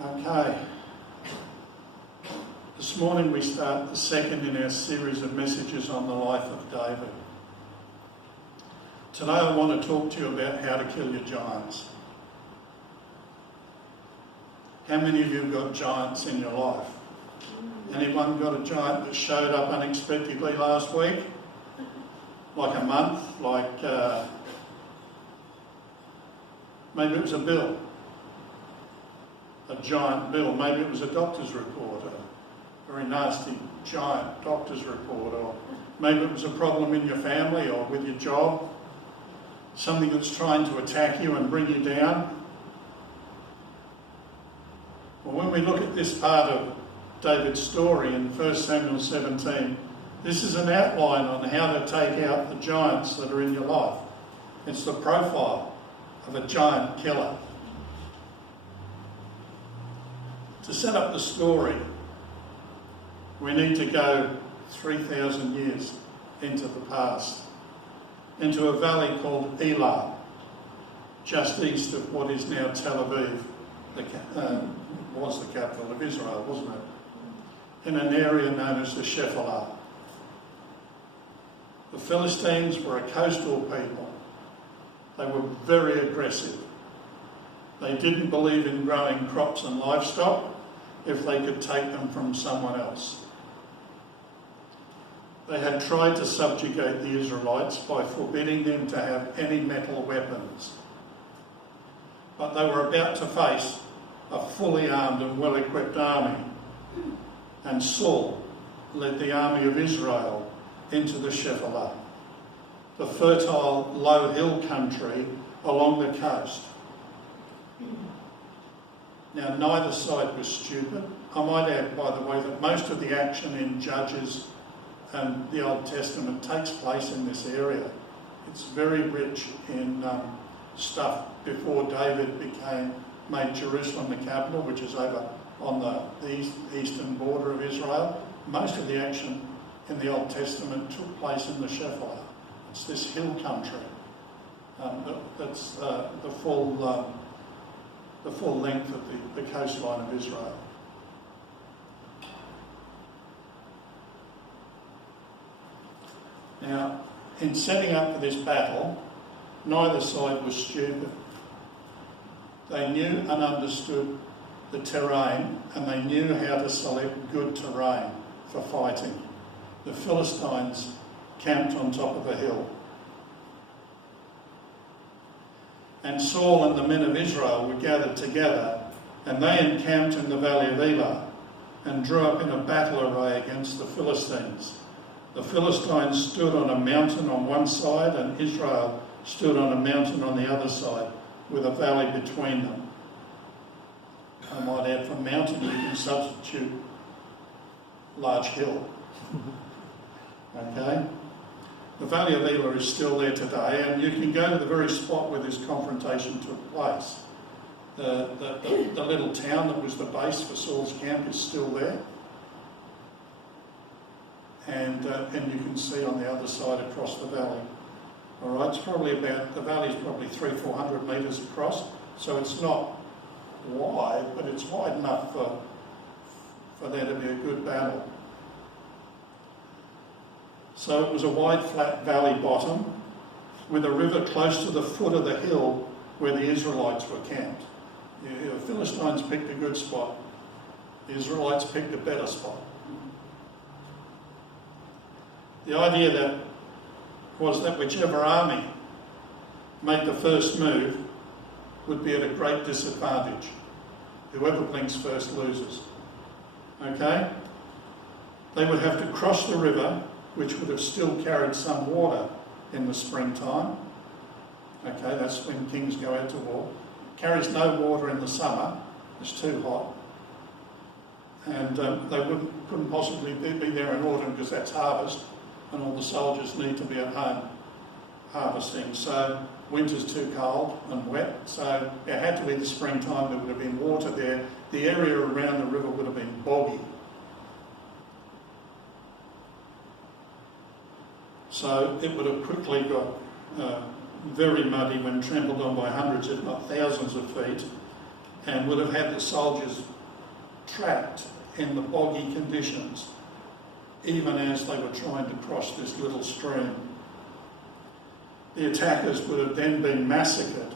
Okay. This morning we start the second in our series of messages on the life of David. Today I want to talk to you about how to kill your giants. How many of you have got giants in your life? Anyone got a giant that showed up unexpectedly last week? Like a month? Maybe it was a bill. A giant bill. Maybe it was a doctor's report, a very nasty giant doctor's report, or maybe it was a problem in your family or with your job, something that's trying to attack you and bring you down. Well, when we look at this part of David's story in 1 Samuel 17, this is an outline on how to take out the giants that are in your life. It's the profile of a giant killer. To set up the story, we need to go 3,000 years into the past, into a valley called Elah, just east of what is now Tel Aviv, was the capital of Israel, wasn't it? In an area known as the Shephelah. The Philistines were a coastal people. They were very aggressive. They didn't believe in growing crops and livestock if they could take them from someone else. They had tried to subjugate the Israelites by forbidding them to have any metal weapons. But they were about to face a fully armed and well-equipped army. And Saul led the army of Israel into the Shephelah, the fertile low hill country along the coast. Now, neither side was stupid. I might add, by the way, that most of the action in Judges and the Old Testament takes place in this area. It's very rich in stuff before David made Jerusalem the capital, which is over on the eastern border of Israel. Most of the action in the Old Testament took place in the Shephelah. It's this hill country that's the full length of the coastline of Israel. Now, in setting up for this battle, neither side was stupid. They knew and understood the terrain, and they knew how to select good terrain for fighting. The Philistines camped on top of a hill. And Saul and the men of Israel were gathered together, and they encamped in the valley of Elah and drew up in a battle array against the Philistines. The Philistines stood on a mountain on one side, and Israel stood on a mountain on the other side, with a valley between them. I might add, for mountain you can substitute large hill. Okay? The Valley of Elah is still there today, and you can go to the very spot where this confrontation took place. The little town that was the base for Saul's camp is still there. And you can see on the other side across the valley. All right, the valley is probably 300-400 metres across, so it's not wide, but it's wide enough for there to be a good battle. So it was a wide, flat valley bottom with a river close to the foot of the hill where the Israelites were camped. The Philistines picked a good spot. The Israelites picked a better spot. The idea was that whichever army made the first move would be at a great disadvantage. Whoever blinks first loses. Okay? They would have to cross the river, which would have still carried some water in the springtime. Okay, that's when kings go out to war. Carries no water in the summer, it's too hot. And they couldn't possibly be there in autumn because that's harvest, and all the soldiers need to be at home harvesting. So winter's too cold and wet, so it had to be the springtime. There would have been water there. The area around the river would have been boggy. So it would have quickly got very muddy when trampled on by hundreds, if not thousands of feet, and would have had the soldiers trapped in the boggy conditions, even as they were trying to cross this little stream. The attackers would have then been massacred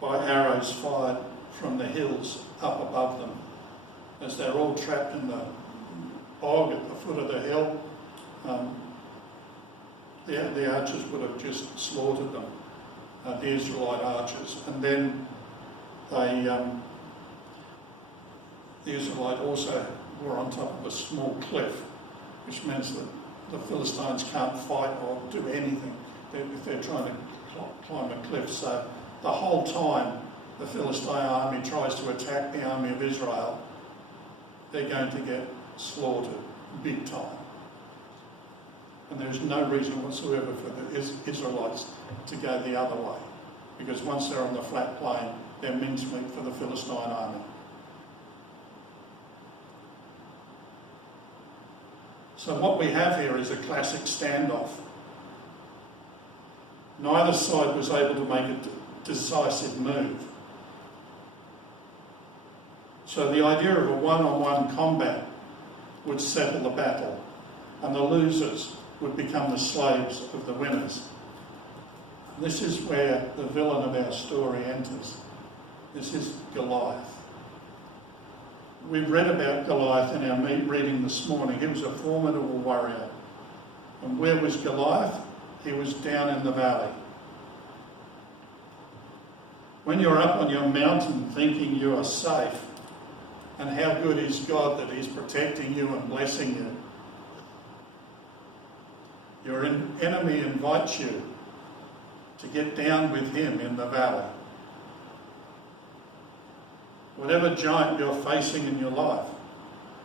by arrows fired from the hills up above them, as they're all trapped in the bog at the foot of the hill. The archers would have just slaughtered them, the Israelite archers. And then the Israelites also were on top of a small cliff, which means that the Philistines can't fight or do anything if they're trying to climb a cliff. So the whole time the Philistine army tries to attack the army of Israel, they're going to get slaughtered big time. And there's no reason whatsoever for the Israelites to go the other way, because once they're on the flat plain, they're mincemeat for the Philistine army. So what we have here is a classic standoff. Neither side was able to make a decisive move. So the idea of a one-on-one combat would settle the battle, and the losers would become the slaves of the winners. And this is where the villain of our story enters. This is Goliath. We've read about Goliath in our reading this morning. He was a formidable warrior. And where was Goliath? He was down in the valley. When you're up on your mountain thinking you are safe, and how good is God that he's protecting you and blessing you, your enemy invites you to get down with him in the valley. Whatever giant you're facing in your life,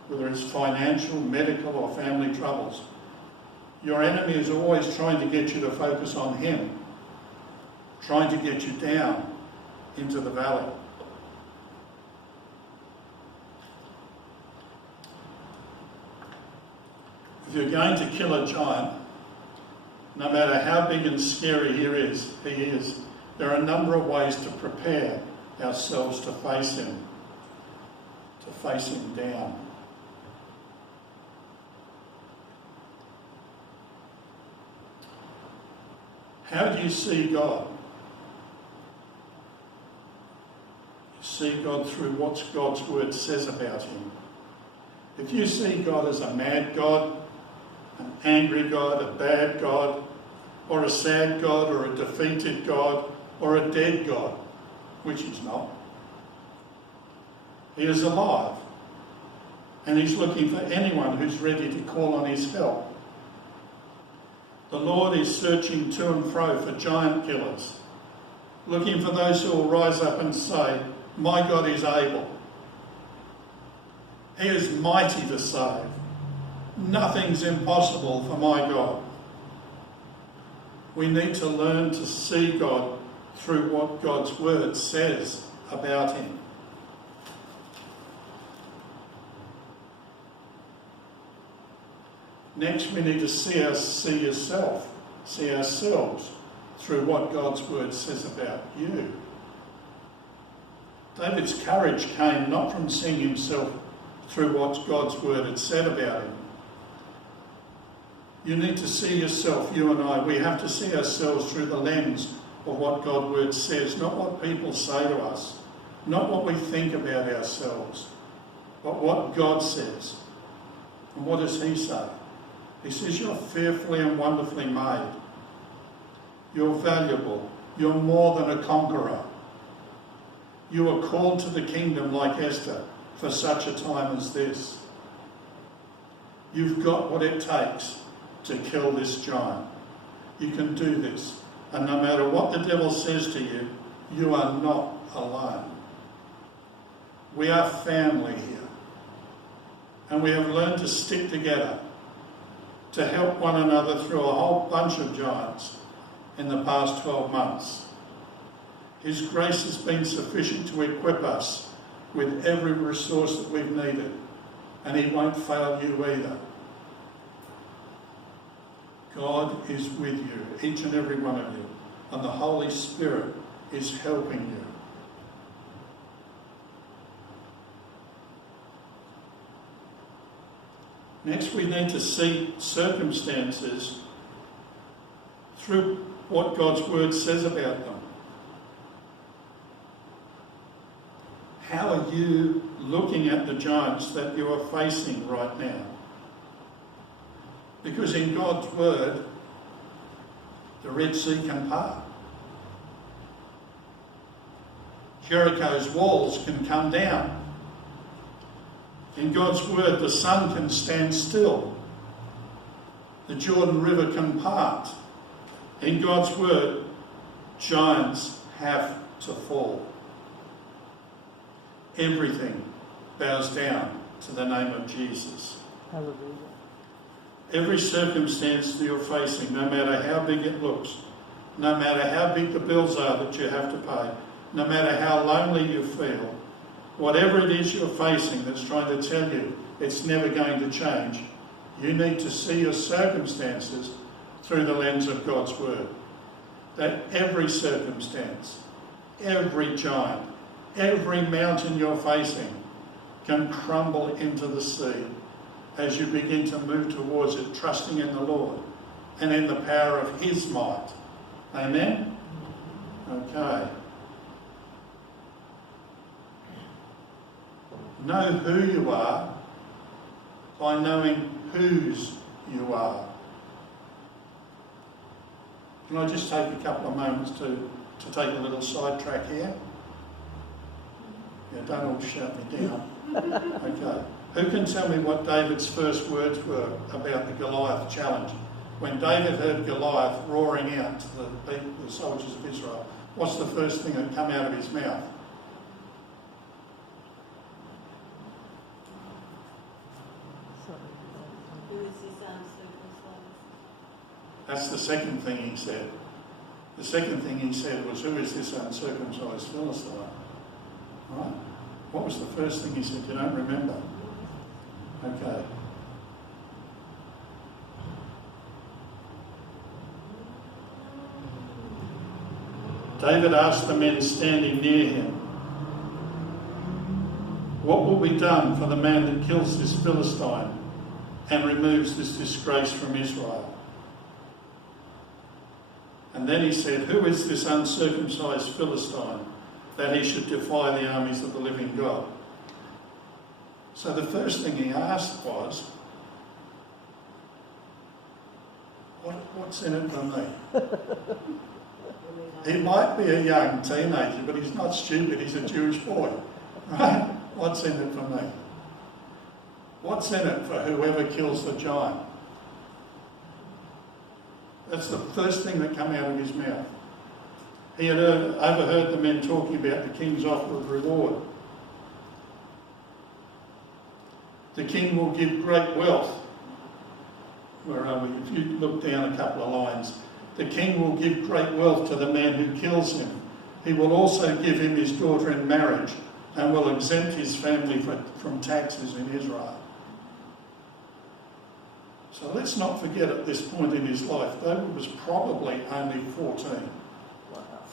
whether it's financial, medical or family troubles, your enemy is always trying to get you to focus on him, trying to get you down into the valley. If you're going to kill a giant, no matter how big and scary he is, there are a number of ways to prepare ourselves to face him down. How do you see God? You see God through what God's word says about him. If you see God as a mad God, an angry God, a bad God, or a sad God, or a defeated God, or a dead God, which he's not. He is alive, and he's looking for anyone who's ready to call on his help. The Lord is searching to and fro for giant killers, looking for those who will rise up and say, "My God is able. He is mighty to save. Nothing's impossible for my God." We need to learn to see God through what God's word says about him. Next, we need to see ourselves through what God's word says about you. David's courage came not from seeing himself through what God's word had said about him. You need to see yourself, you and I, we have to see ourselves through the lens of what God's word says, not what people say to us, not what we think about ourselves, but what God says. And what does he say? He says you're fearfully and wonderfully made. You're valuable. You're more than a conqueror. You are called to the kingdom like Esther for such a time as this. You've got what it takes to kill this giant. You can do this. And no matter what the devil says to you, you are not alone. We are family here. And we have learned to stick together, to help one another through a whole bunch of giants in the past 12 months. His grace has been sufficient to equip us with every resource that we've needed, and he won't fail you either. God is with you, each and every one of you, and the Holy Spirit is helping you. Next, we need to see circumstances through what God's word says about them. How are you looking at the giants that you are facing right now? Because in God's word, the Red Sea can part. Jericho's walls can come down. In God's word, the sun can stand still. The Jordan River can part. In God's word, giants have to fall. Everything bows down to the name of Jesus. Hallelujah. Every circumstance that you're facing, no matter how big it looks, no matter how big the bills are that you have to pay, no matter how lonely you feel, whatever it is you're facing that's trying to tell you it's never going to change, you need to see your circumstances through the lens of God's word. That every circumstance, every giant, every mountain you're facing can crumble into the sea as you begin to move towards it, trusting in the Lord and in the power of his might. Amen? Okay. Know who you are by knowing whose you are. Can I just take a couple of moments to take a little sidetrack here? Yeah, don't all shout me down. Okay. Who can tell me what David's first words were about the Goliath challenge? When David heard Goliath roaring out to the soldiers of Israel, what's the first thing that came out of his mouth? Who is this uncircumcised? That's the second thing he said. The second thing he said was, who is this uncircumcised Philistine? Right? What was the first thing he said? You don't remember? Okay. David asked the men standing near him, what will be done for the man that kills this Philistine and removes this disgrace from Israel? And then he said, who is this uncircumcised Philistine that he should defy the armies of the living God? So the first thing he asked was, what's in it for me? He might be a young teenager, but he's not stupid, he's a Jewish boy. Right? What's in it for me? What's in it for whoever kills the giant? That's the first thing that came out of his mouth. He had overheard the men talking about the king's offer of reward. The king will give great wealth. Where are we? If you look down a couple of lines. The king will give great wealth to the man who kills him. He will also give him his daughter in marriage and will exempt his family from taxes in Israel. So let's not forget at this point in his life, David was probably only 14.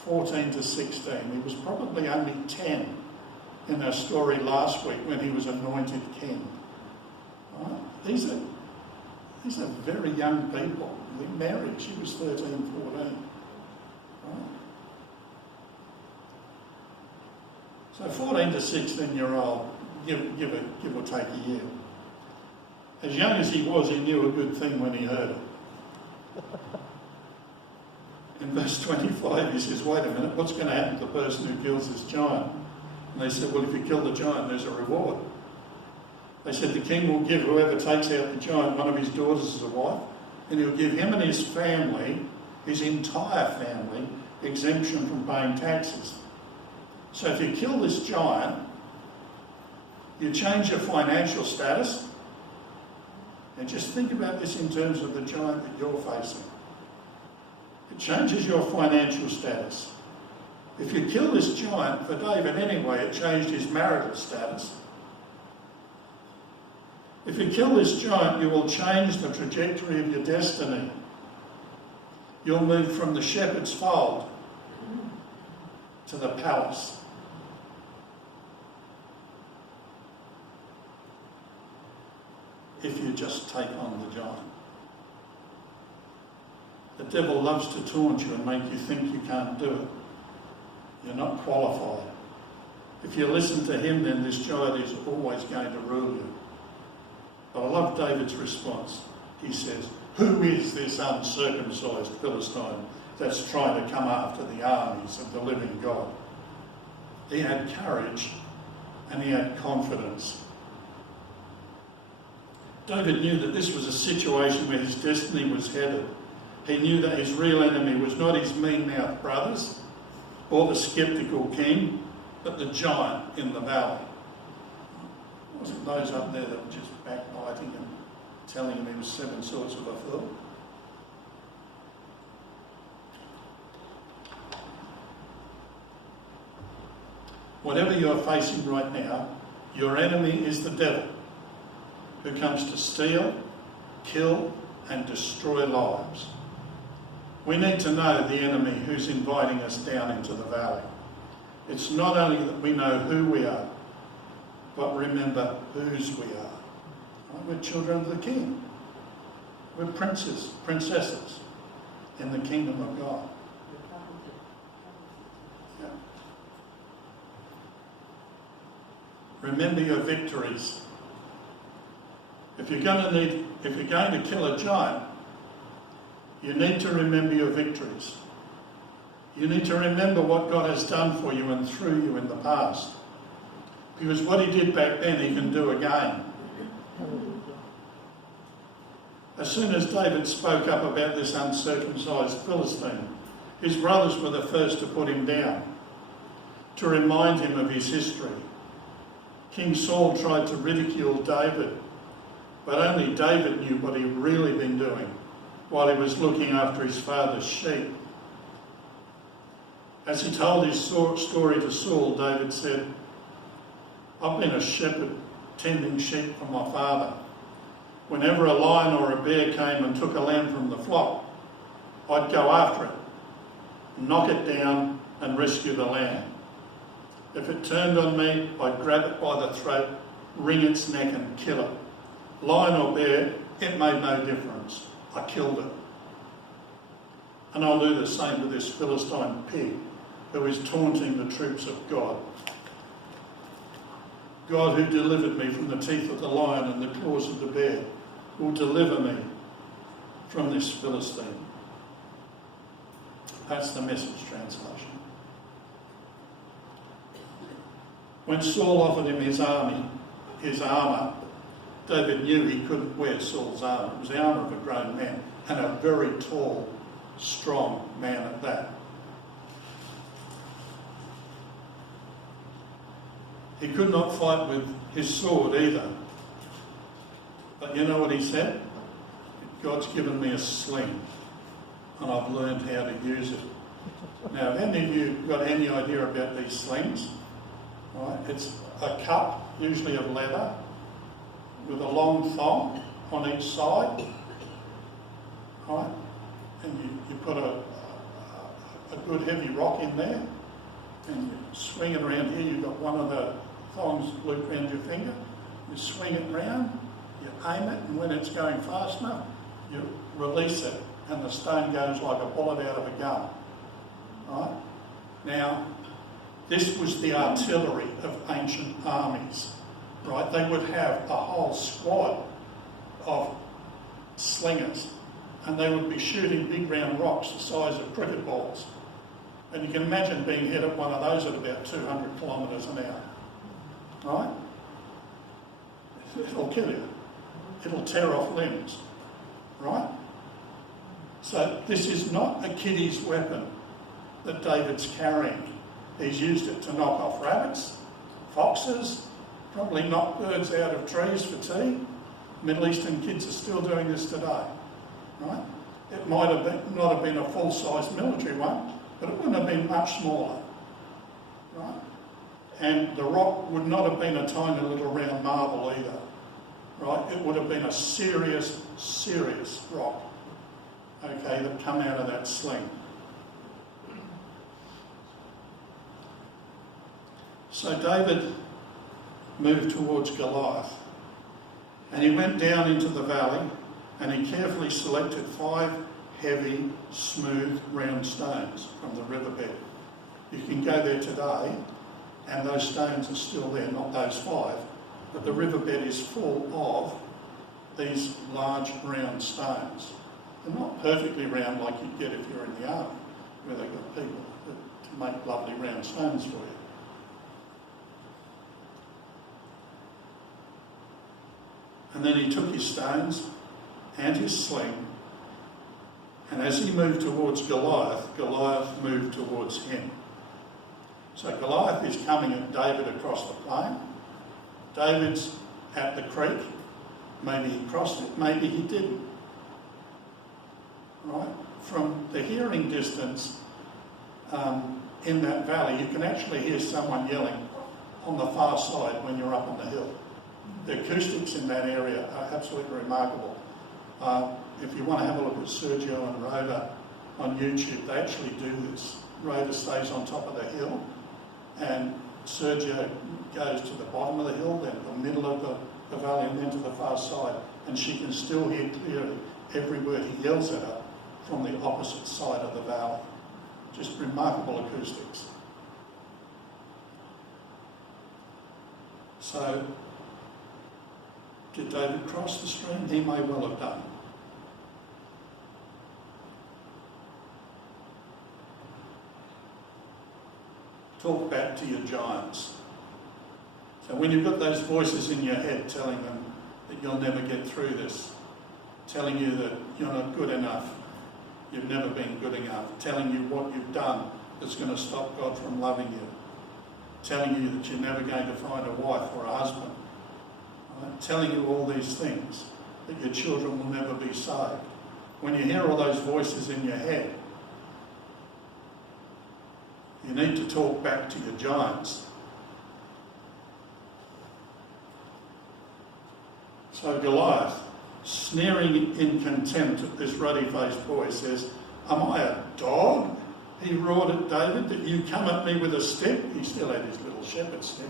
14 to 16. He was probably only 10 in our story last week when he was anointed king. Right? These are very young people. They're married. She was 13, 14. Right? So 14 to 16-year-old, give or take a year. As young as he was, he knew a good thing when he heard it. In verse 25, he says, wait a minute, what's going to happen to the person who kills this giant? And they said, well, if you kill the giant, there's a reward. They said, the king will give whoever takes out the giant one of his daughters as a wife, and he'll give him and his family, his entire family, exemption from paying taxes. So if you kill this giant, you change your financial status. And just think about this in terms of the giant that you're facing. It changes your financial status. If you kill this giant, for David anyway, it changed his marital status. If you kill this giant, you will change the trajectory of your destiny. You'll move from the shepherd's fold to the palace. if you just take on the giant. The devil loves to taunt you and make you think you can't do it. You're not qualified. If you listen to him, then this giant is always going to rule you. But I love David's response. He says, who is this uncircumcised Philistine that's trying to come after the armies of the living God? He had courage and he had confidence. David knew that this was a situation where his destiny was headed. He knew that his real enemy was not his mean-mouthed brothers or the sceptical king, but the giant in the valley. It wasn't those up there that were just backbiting and telling him he was 7 sorts of a fool. Whatever you're facing right now, your enemy is the devil, who comes to steal, kill, and destroy lives. We need to know the enemy who's inviting us down into the valley. It's not only that we know who we are, but remember whose we are. We're children of the King. We're princesses in the kingdom of God. Yeah. Remember your victories. If you're going to kill a giant, you need to remember your victories. You need to remember what God has done for you and through you in the past. Because what he did back then, he can do again. As soon as David spoke up about this uncircumcised Philistine, his brothers were the first to put him down, to remind him of his history. King Saul tried to ridicule David, but only David knew what he'd really been doing while he was looking after his father's sheep. As he told his story to Saul, David said, I've been a shepherd tending sheep for my father. Whenever a lion or a bear came and took a lamb from the flock, I'd go after it, knock it down and rescue the lamb. If it turned on me, I'd grab it by the throat, wring its neck and kill it. Lion or bear, it made no difference. I killed it. And I'll do the same with this Philistine pig who is taunting the troops of God. God, who delivered me from the teeth of the lion and the claws of the bear, will deliver me from this Philistine. That's the Message translation. When Saul offered him his armour, David knew he couldn't wear Saul's armour. It was the armour of a grown man, and a very tall, strong man at that. He could not fight with his sword either. But you know what he said? God's given me a sling, and I've learned how to use it. Now, have any of you got any idea about these slings? Right? It's a cup, usually of leather, with a long thong on each side. Right? And you put a good heavy rock in there, and you swing it around here. You've got one of the thongs looped around your finger. You swing it round, you aim it, and when it's going fast enough, you release it, and the stone goes like a bullet out of a gun. Right? Now, this was the artillery of ancient armies. Right? They would have a whole squad of slingers, and they would be shooting big round rocks the size of cricket balls. And you can imagine being hit at one of those at about 200 kilometres an hour. Right? It'll kill you. It'll tear off limbs. Right? So this is not a kiddie's weapon that David's carrying. He's used it to knock off rabbits, foxes, probably knock birds out of trees for tea. Middle Eastern kids are still doing this today. Right? It might have not have been a full-size military one, but it wouldn't have been much smaller. Right? And the rock would not have been a tiny little round marble either. Right? It would have been a serious, serious rock, okay, that come out of that sling. So David moved towards Goliath. And he went down into the valley, and he carefully selected 5 heavy, smooth, round stones from the riverbed. You can go there today, and those stones are still there, not those 5, but the riverbed is full of these large, round stones. They're not perfectly round like you'd get if you're in the army, where they've got people to make lovely round stones for you. And then he took his stones and his sling, and as he moved towards Goliath, Goliath moved towards him. So Goliath is coming at David across the plain. David's at the creek. Maybe he crossed it, maybe he didn't. Right? From the hearing distance in that valley, you can actually hear someone yelling on the far side when you're up on the hill. The acoustics in that area are absolutely remarkable. If you want to have a look at Sergio and Rhoda on YouTube, they actually do this. Rhoda stays on top of the hill, and Sergio goes to the bottom of the hill, then the middle of the valley, and then to the far side, and she can still hear clearly every word he yells at her from the opposite side of the valley. Just remarkable acoustics. So, did David cross the stream? He may well have done. Talk back to your giants. So when you've got those voices in your head telling them that you'll never get through this, telling you that you're not good enough, you've never been good enough, telling you what you've done that's going to stop God from loving you, telling you that you're never going to find a wife or a husband, right? Telling you all these things, that your children will never be saved. When you hear all those voices in your head, you need to talk back to your giants. So Goliath, sneering in contempt at this ruddy-faced boy, says, "Am I a dog?" He roared at David, "that you come at me with a stick?" He still had his little shepherd stick.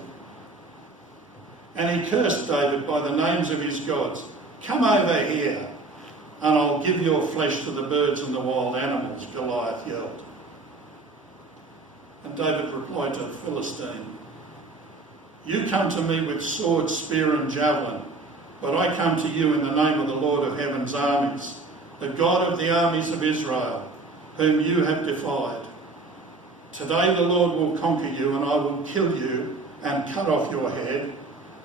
And he cursed David by the names of his gods. "Come over here, and I'll give your flesh to the birds and the wild animals," Goliath yelled. And David replied to the Philistine, "You come to me with sword, spear and javelin, but I come to you in the name of the Lord of heaven's armies, the God of the armies of Israel, whom you have defied. Today the Lord will conquer you, and I will kill you and cut off your head,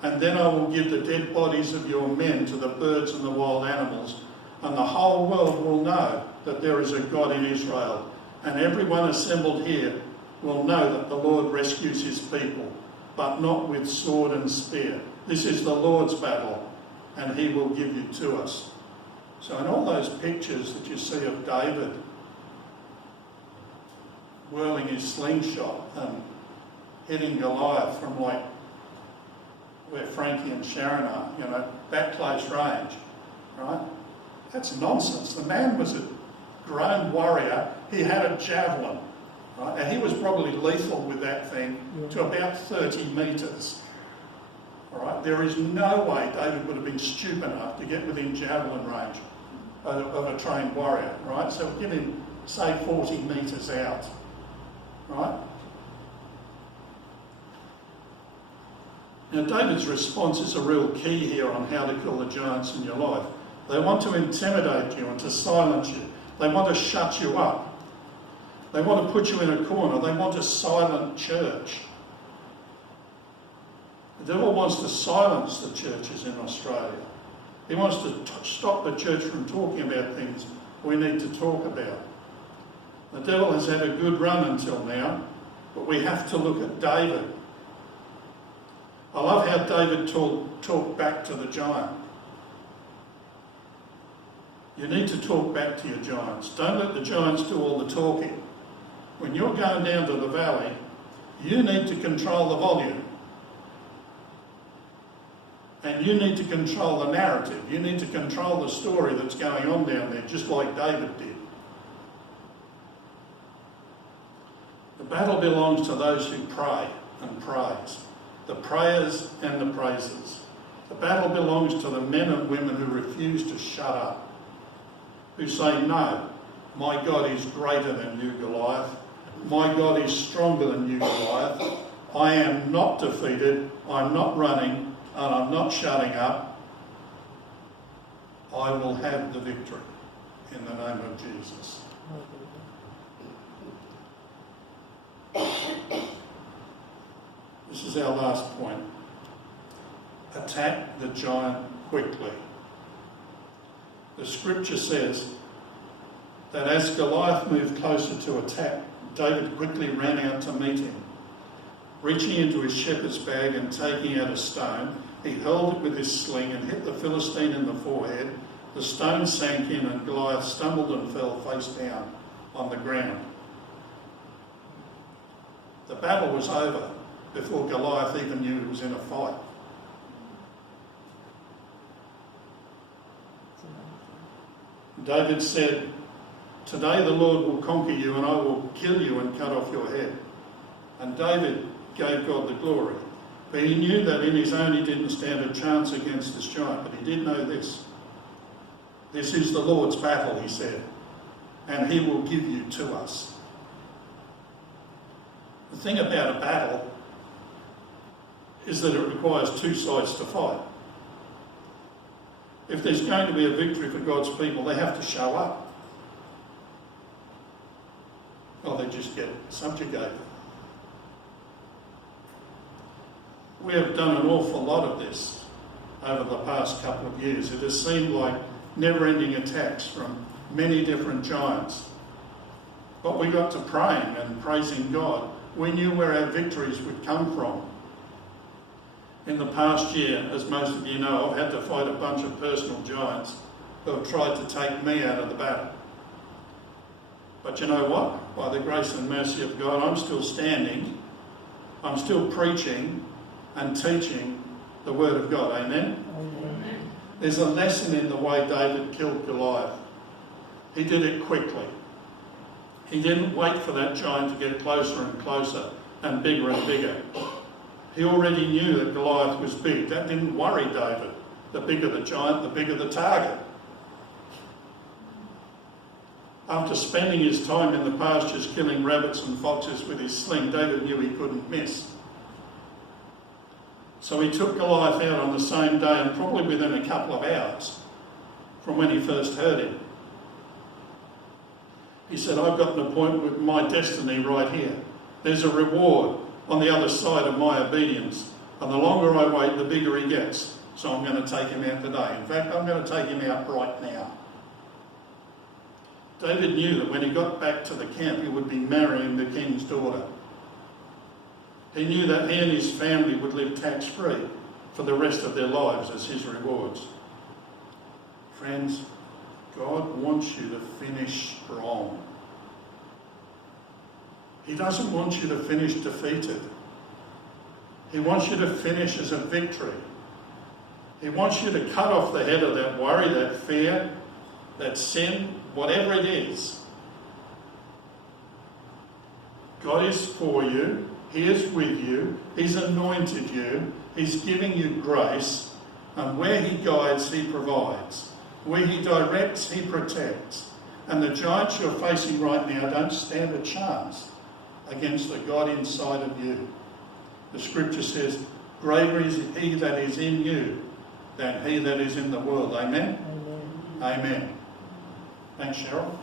and then I will give the dead bodies of your men to the birds and the wild animals, and the whole world will know that there is a God in Israel, and everyone assembled here will know that the Lord rescues his people, but not with sword and spear. This is the Lord's battle, and he will give you to us." So in all those pictures that you see of David whirling his slingshot and hitting Goliath from like where Frankie and Sharon are, that close range, right? That's nonsense. The man was a grown warrior. He had a javelin, right? And he was probably lethal with that thing to about 30 metres. All right? There is no way David would have been stupid enough to get within javelin range of a trained warrior, right? So give him, say, 40 metres out, right? Now, David's response is a real key here on how to kill the giants in your life. They want to intimidate you and to silence you. They want to shut you up. They want to put you in a corner. They want a silent church. The devil wants to silence the churches in Australia. He wants to stop the church from talking about things we need to talk about. The devil has had a good run until now, but we have to look at David. I love how David talked back to the giant. You need to talk back to your giants. Don't let the giants do all the talking. When you're going down to the valley, you need to control the volume. And you need to control the narrative. You need to control the story that's going on down there, just like David did. The battle belongs to those who pray and praise. The prayers and the praisers. The battle belongs to the men and women who refuse to shut up, who say, no, my God is greater than you, Goliath. My God is stronger than you, Goliath. I am not defeated, I'm not running, and I'm not shutting up. I will have the victory in the name of Jesus. This is our last point. Attack the giant quickly. The scripture says that as Goliath moved closer to attack, David quickly ran out to meet him. Reaching into his shepherd's bag and taking out a stone, he hurled it with his sling and hit the Philistine in the forehead. The stone sank in and Goliath stumbled and fell face down on the ground. The battle was over before Goliath even knew he was in a fight. David said, today the Lord will conquer you and I will kill you and cut off your head. And David gave God the glory. But he knew that in his own he didn't stand a chance against this giant. But he did know this. This is the Lord's battle, he said, and he will give you to us. The thing about a battle is that it requires two sides to fight. If there's going to be a victory for God's people, they have to show up. Or they just get subjugated. We have done an awful lot of this over the past couple of years. It has seemed like never-ending attacks from many different giants. But we got to praying and praising God. We knew where our victories would come from. In the past year, as most of you know, I've had to fight a bunch of personal giants who have tried to take me out of the battle. But you know what? By the grace and mercy of God, I'm still standing. I'm still preaching and teaching the word of God. Amen? Amen. There's a lesson in the way David killed Goliath. He did it quickly. He didn't wait for that giant to get closer and closer and bigger and bigger. He already knew that Goliath was big. That didn't worry David. The bigger the giant, the bigger the target. After spending his time in the pastures killing rabbits and foxes with his sling, David knew he couldn't miss. So he took Goliath out on the same day and probably within a couple of hours from when he first heard him. He said, I've got an appointment with my destiny right here. There's a reward on the other side of my obedience. And the longer I wait, the bigger he gets. So I'm going to take him out today. In fact, I'm going to take him out right now. David knew that when he got back to the camp, he would be marrying the king's daughter. He knew that he and his family would live tax-free for the rest of their lives as his rewards. Friends, God wants you to finish strong. He doesn't want you to finish defeated. He wants you to finish as a victory. He wants you to cut off the head of that worry, that fear, that sin, whatever it is. God is for you. He is with you. He's anointed you. He's giving you grace. And where he guides, he provides. Where he directs, he protects. And the giants you're facing right now don't stand a chance against the God inside of you. The scripture says, greater is he that is in you than he that is in the world. Amen? Amen. Amen. Thanks, Cheryl.